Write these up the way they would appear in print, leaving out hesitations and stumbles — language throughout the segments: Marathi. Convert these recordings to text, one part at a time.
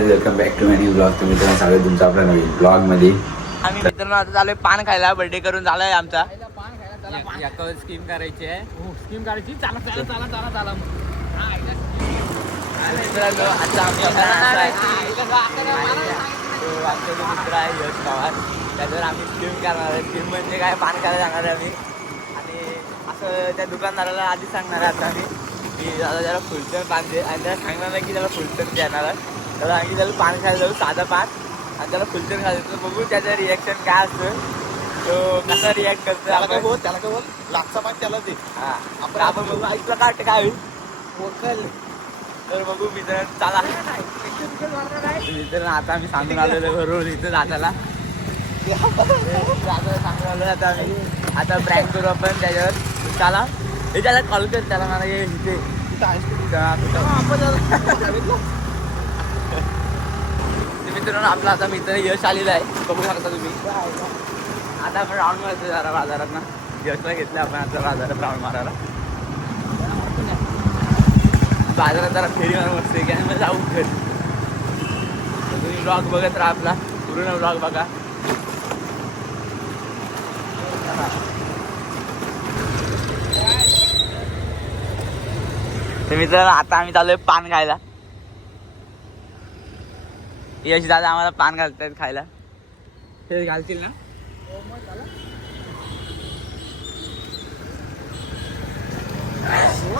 Welcome back to Manny blog. तुम्ही तर सगळं तुमचं आपल्या नवीन ब्लॉग मध्ये. आम्ही मित्रांनो आता चालू पान खायला. बर्थडे करून झालाय आमचा. स्कीम करायची आहे. स्कीम करायची. चला चला चला चला चला मित्रांनो आता आम्ही मित्र आहे यश पवार. त्याच्यावर आम्ही स्कीम करणार आहे. स्कीम म्हणजे काय, पान खायला जाणार आहे आम्ही. आणि असं त्या दुकानदाराला आधी सांगणार आहे आता आम्ही की दादा त्याला फुलटण पान दे. आणि त्याला सांगणार आहे की त्याला फुलटण देणार आहे. तर आम्ही त्याला पान खायला जाऊ, साधं पान. आणि त्याला फुलटण खायला देतो. बघू त्याचं रिॲक्शन काय असतं, तो कसा रिॲक्ट करतो. त्याला काय बोल लागचा पाठ त्याला दे. हा आपण बघू ऐकलं काट काय होईल. तर बघू मित्रांनो, चला मित्रांनो आता आम्ही सांगून आलेलो घरून इथं जाताला सांगून आलो. आता आम्ही आता प्रँक करू आपण त्याच्यावर. चला हे त्याला कॉल कर, त्याला मला इथे मित्रांनो आपला आता मित्र यश आलेला आहे, बघू शकता तुम्ही. आता आपण राऊंड मारतो जरा बाजारात ना. यशला घेतलं आपण आता बाजारात राऊंड मारायला. बाजारात जरा फेरी मारून बसते की मग जाऊ घरी. तुम्ही ब्लॉग बघत राहा आपला, पूर्ण ब्लॉग बघा. तर मित्रांनो आता आम्ही चालूय पान खायला. यश दादा आम्हाला पान घालतात खायला. ते घालतील ना.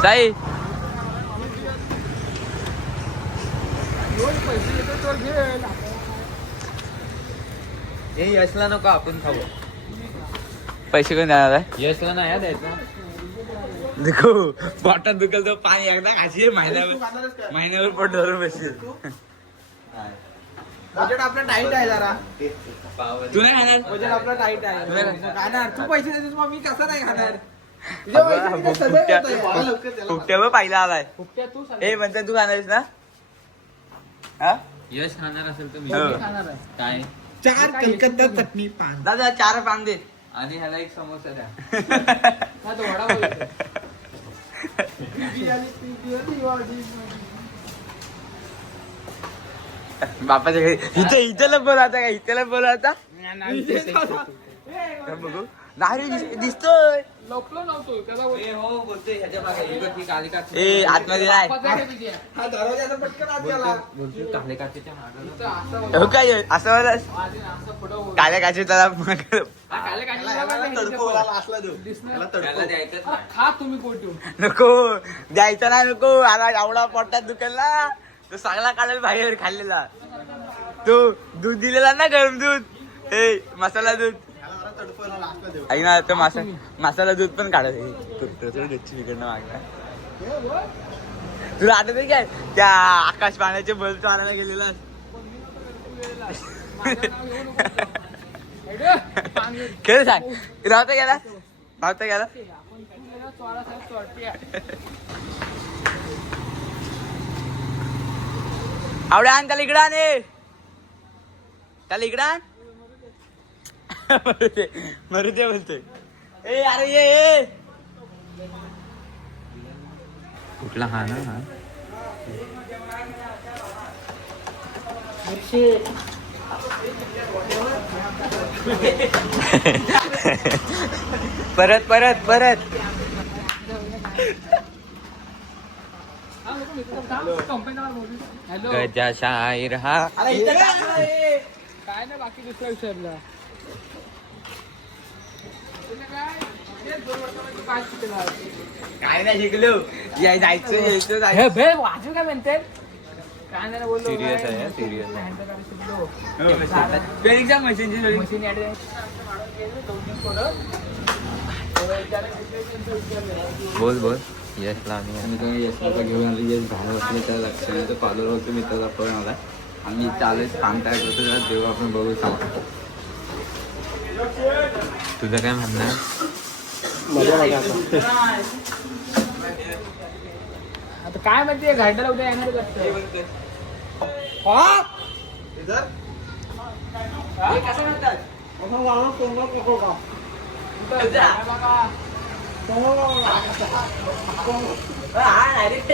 साई हे यशला नको आपण खाऊ. पैसे कोण देणार आहे. यशला नाही द्यायचं. देखो पोटात दुखल तो पाणी एकदा खाशी महिन्यावर पोट धरून बसेल. बजेट आपला टाईट आहे जरा. तू नाही खाणार. बजेट आपला टाईट आहे. खाणार तू पैसे देतोस मग मी कसं नाही खाणार. फुकट्या पाहिला आलाय. तू ए म्हणतात तू खाणारस ना. हा यश खाणार असेल तर मी हो. खाणार आहे. काय 4 कलकत्ता चटणी पान. दादा 4 पान दे. आणि ह्याला एक समोसा द्या. बापाच्या घरी इथेला बोलावता का, इथेला बोलावता बघू. नाही दिसतोय. लपलो नव्हतो त्याला हो बोलतोय ह्याच्या मागे ए आतमध्ये नाही. हा दरवाजाचा पटकन आत गेला. काले काचेच्या मागे हो काय असं मला काल्या काची त्याला खा तुम्ही कोठून. नको द्यायचा ना. नको आला एवढा पोटात दुखायला. तो चांगला काढायला बाहेर खाल्लेला. तो दूध दिलेला ना, गरम दूध. ए मसाला दूध ऐक ना. तो मसाला दूध पण काढत गच्ची इकडनं मागला. तुला आठवत आहे काय त्या आकाश पाण्याचे बल्ब आणायला गेलेला. खेळ सांग राहता गेला. आवड्या आण त्याला इकडं आण. त्याला इकडं आण. मरुदे बोलतोय. ए अरे ये कुठला हा ना. हा परत गजा शाहीर हा. काय नाही बाकी दुसऱ्या विषयाला काय नाही शिकलो. जायचं वाजू काय म्हणते. काय नाही बोललो. सिरियस आहे. सिरियस मशीनची बोल यशला आम्ही यशला घेऊन आलो. यश बाहेर बसले त्याला लक्ष नाही. तर कॉलर होतो मित्राचा फोन आला. आम्ही चालू काम काय करतो त्याला देऊ आपण बघू. तुझं काय म्हणणार. आता काय म्हणते घंटाला उद्या येणार हे कसं म्हणतात हा डायरेक्ट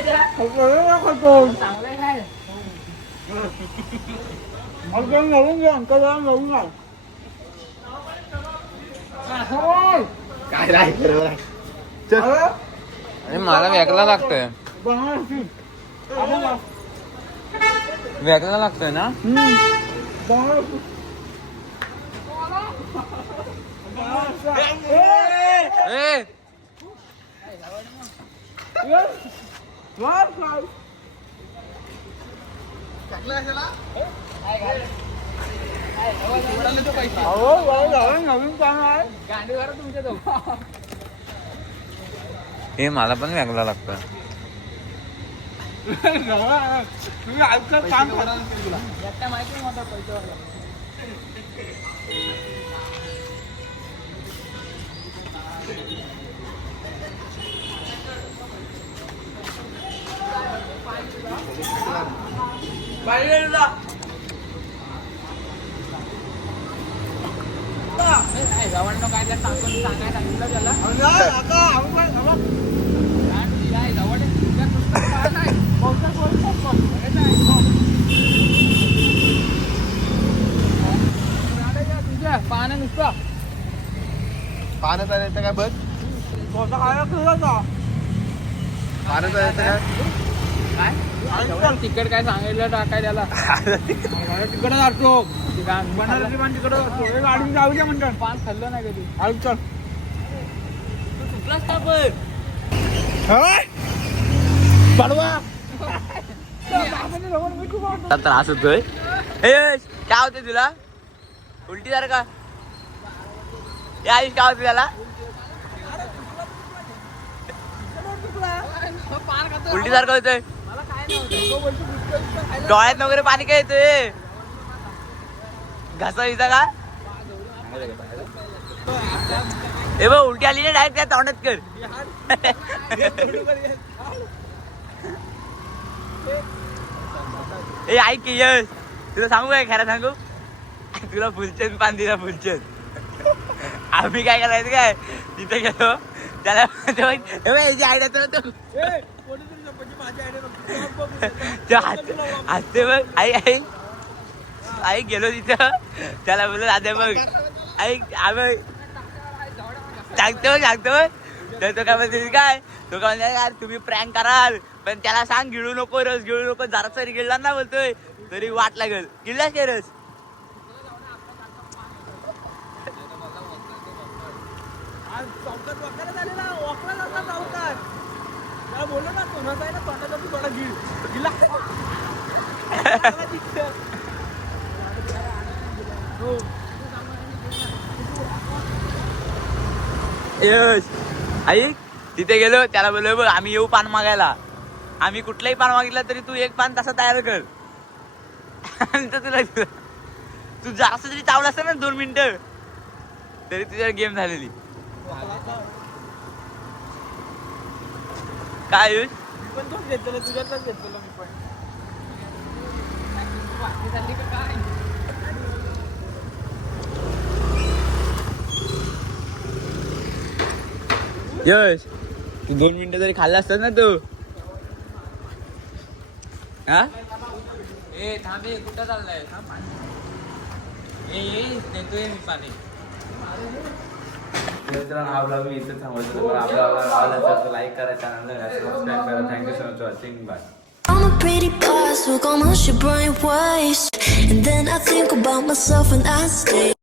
चांगलं काय काय राहिलं अरे मला वेगळा लागतोय वेगळा लागतोय ना ए गांडीवर तुमच्या दोघं हे मला पण वेगळा लागतं माहिती मोठा पैसा जवळ काय त्या सांगून सांगायला सांगितलं त्याला पानं नुसतं पाण्याचा येतं काय बघ पाण्याचा येतं काय तिकट काय सांगितलं टाकाय त्याला तिकडे जातो बनारसी पण तिकडे जातो गाडी जाऊया म्हणतात पान खाल्लं नाही कधी आलं चल चुकलाच का पण पडवा त्रास होतोय काय होतंय तुला उलटी जर का या आयुष काय होतं त्याला उलटी सारखं होतंय डोळ्यात वगैरे पाणी काय येतोय घासा विसा का ए बघ उलटी आली ना डायरेक्ट त्या तोंडात कर ए ऐक की यश तुला सांगू काय खरं सांगू तुला फुलचंद पान दिला फुलचंद आम्ही काय करायचं काय तिथे गेलो त्याला याची आयडिया तर हसते बघ आई आई आई गेलो तिथं त्याला बोललो दादा बघ आई आम्ही सांगतो तर तो काय म्हणते काय तो काय म्हणते यार तुम्ही प्रँक कराल पण त्याला सांग गिळू नको रस गिळू नको जरा तरी गिळला ना बोलतोय तरी वाट लागेल गिळलाच काय रस बोललो ना तोंडाचा आहे ना तोंडाचा तू थोडा गिळ गिला यश आई तिथे गेलो त्याला बोललो बघ आम्ही येऊ पान मागायला आम्ही कुठलंही पान मागितलं तरी तू एक पान तसं तयार कर तुला तू जास्त जरी चावला असतं ना 2 मिनिटं तरी तुझ्या गेम झालेली काय यश मी पण तोच घेतलेलं तुझ्यातच घेतलेलं मी पण यश तू 2 मिनिटं तरी खाल्ला असतात ना तू हा ए थांबे कुठं चाललाय देतोय मी पाणी हा ब्लॉग मी इथं थांबवतो आपला आवडला तर लाईक करा चॅनलला सबस्क्राईब करा thank you so much watching bye I'm a pretty boss, look on my shit bright waist. And then I think about myself and I stay.